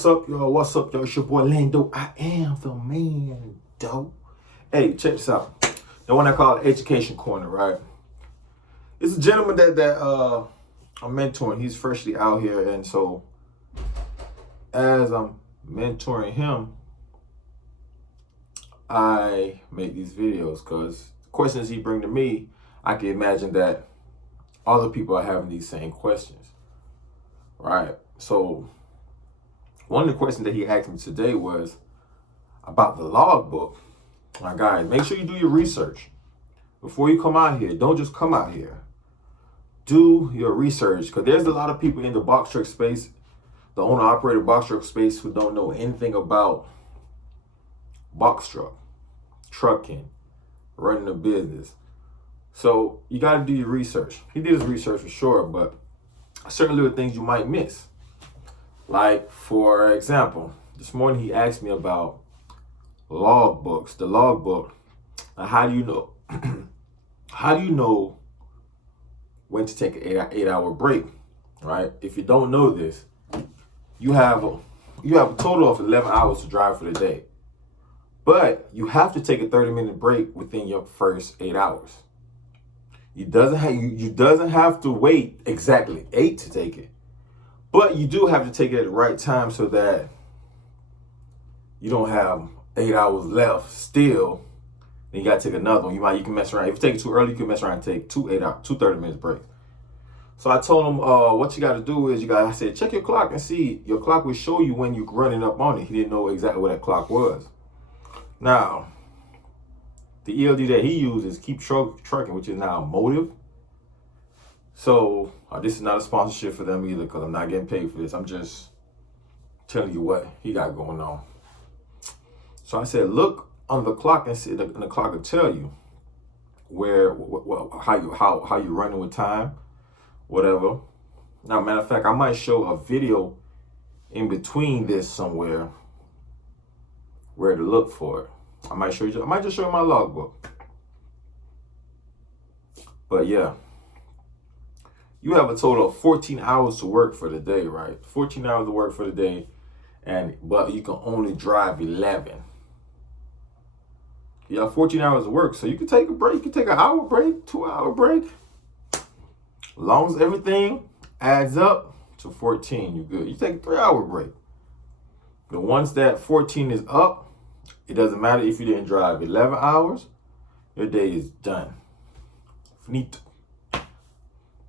What's up, y'all? What's up, y'all? It's your boy Lando. I am the man, though. Hey, check this out. The one I call Education Corner, right? It's a gentleman that I'm mentoring. He's freshly out here, and so as I'm mentoring him, I make these videos because questions he bring to me, I can imagine that other people are having these same questions, right? So one of the questions that he asked me today was about the logbook. My guys, make sure you do your research before you come out here. Don't just come out here. Do your research, because there's a lot of people in the box truck space, the owner-operator box truck space, who don't know anything about box truck, trucking, running a business. So you got to do your research. He did his research for sure, but certain little things you might miss. Like, for example, this morning he asked me about logbooks, the logbook. How do you know? How do you know when to take an 8-hour break? Right? If you don't know this, you have a total of 11 hours to drive for the day, but you have to take a 30-minute break within your first 8 hours. You doesn't have to wait exactly 8 to take it. But you do have to take it at the right time so that you don't have 8 hours left still. Then you got to take another one. You can mess around. If you take it too early, you can mess around and take two 30-minute breaks. So I told him, what you got to do is I said, check your clock and see. Your clock will show you when you're running up on it. He didn't know exactly what that clock was. Now, the ELD that he uses is Keep Trucking, which is now Motive. So this is not a sponsorship for them either, because I'm not getting paid for this. I'm just telling you what he got going on. So I said, look on the clock and see, and the clock will tell you how you running with time, whatever. Now, matter of fact, I might show a video in between this somewhere where to look for it. I might just show you my logbook. But yeah. You have a total of 14 hours to work for the day, right? 14 hours to work for the day, but you can only drive 11. You have 14 hours to work, so you can take a break. You can take an hour break, 2-hour break. As long as everything adds up to 14, you're good. You take a 3-hour break. But once that 14 is up, it doesn't matter if you didn't drive 11 hours, your day is done. Finito.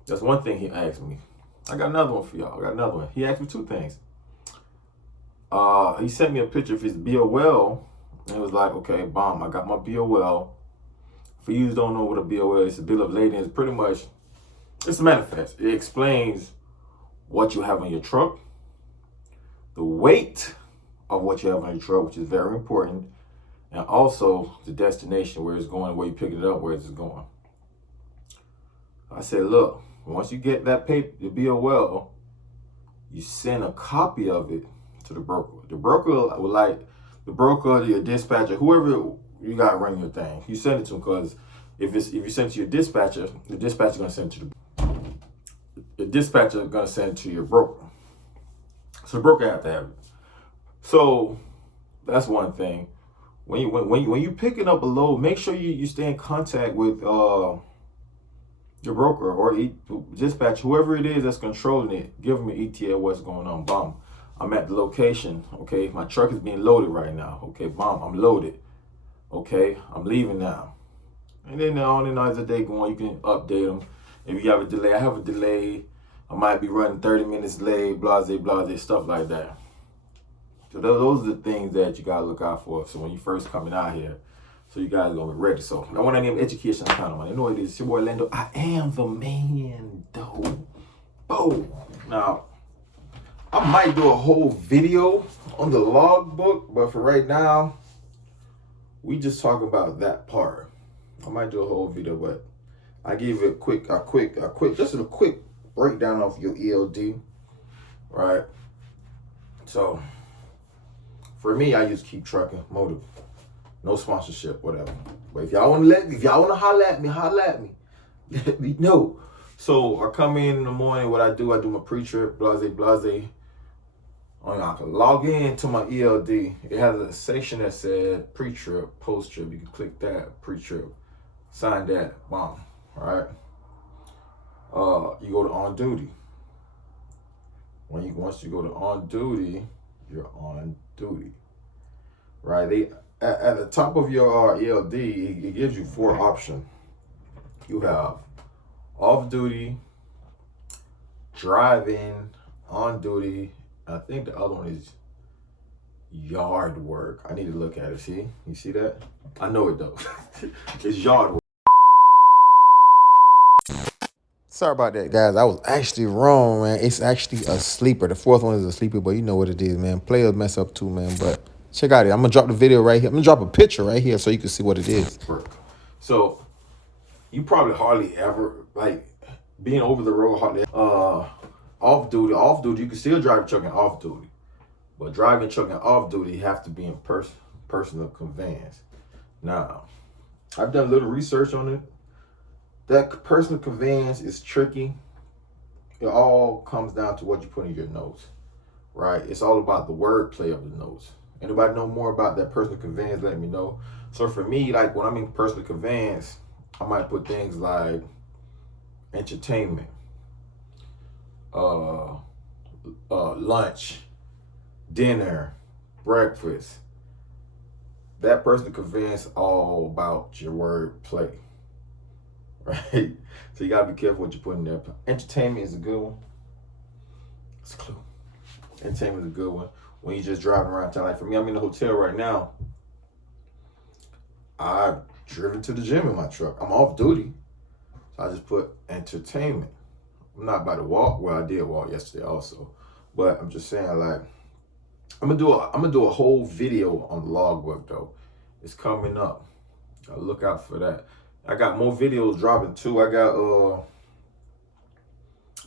That's one thing he asked me. I got another one for y'all. I got another one. He asked me 2 things. He sent me a picture of his BOL, and it was like, okay, bomb, I got my BOL. For you who don't know what a BOL is, a bill of lading is pretty much, it's a manifest. It explains what you have on your truck, the weight of what you have on your truck, which is very important, and also the destination, where it's going, where you pick it up, where it's going. I said, look, once you get that paper, the BOL, you send a copy of it to the broker. The broker, your dispatcher, whoever you got running your thing, you send it to them, because if you send it to your dispatcher, the dispatcher gonna send it to your broker. So the broker have to have it. So that's one thing. When you picking up a load, make sure you stay in contact with your broker or dispatch, whoever it is that's controlling it. Give them an ETA, what's going on. Bomb. I'm at the location. Okay, my truck is being loaded right now. Okay, bomb. I'm loaded. Okay, I'm leaving now. And then on and on as the day going, you can update them. If you have a delay, I have a delay. I might be running 30 minutes late. Blase, stuff like that. So those are the things that you gotta look out for. So when you first coming out here, so you guys gonna be ready. So I want to name Education Economy. You know what it is. It's your boy Lando. I am the man, though. Oh, now I might do a whole video on the logbook, but for right now, we just talk about that part. I might do a whole video, but I give you a quick breakdown of your ELD, right? So for me, I use Keep Trucking, Motive. No sponsorship, whatever. But if y'all want to holler at me, let me know. So I come in the morning. What I do my pre-trip, blase. I can log in to my ELD. It has a section that says pre-trip, post-trip. You can click that, pre-trip, sign that, boom, right? You go to on duty. Once you go to on duty, you're on duty, right? They at the top of your ELD, it gives you 4 options. You have off duty, driving, on duty. I think the other one is yard work. I need to look at it. See? You see that? I know it though. It's yard work. Sorry about that, guys. I was actually wrong, man. It's actually a sleeper. The 4th one is a sleeper, but you know what it is, man. Players mess up too, man. But check out it. I'm gonna drop the video right here. I'm gonna drop a picture right here so you can see what it is. So you probably hardly ever like being over the road. Hardly off duty. You can still drive trucking off duty, but driving trucking off duty, you have to be in personal conveyance. Now, I've done a little research on it. That personal conveyance is tricky. It all comes down to what you put in your notes, right? It's all about the wordplay of the notes. Anybody know more about that personal conveyance? Let me know. So for me, like when I'm in personal conveyance, I might put things like entertainment, lunch, dinner, breakfast. That personal conveyance all about your wordplay. Right? So you gotta be careful what you put in there. Entertainment is a good one. It's a clue. Entertainment is a good one. When you're just driving around town. Like for me, I'm in the hotel right now. I've driven to the gym in my truck. I'm off duty. So I just put entertainment. I'm not about to walk. Well, I did walk yesterday also. But I'm just saying, like, I'm gonna do a whole video on the logbook though. It's coming up. Look out for that. I got more videos dropping too. I got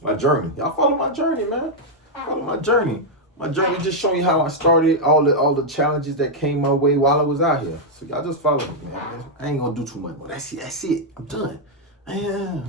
my journey. Y'all follow my journey, man. Follow my journey. My journey just showing you how I started, all the challenges that came my way while I was out here. So y'all just follow me, man. I ain't gonna do too much, but that's it. I'm done. Yeah.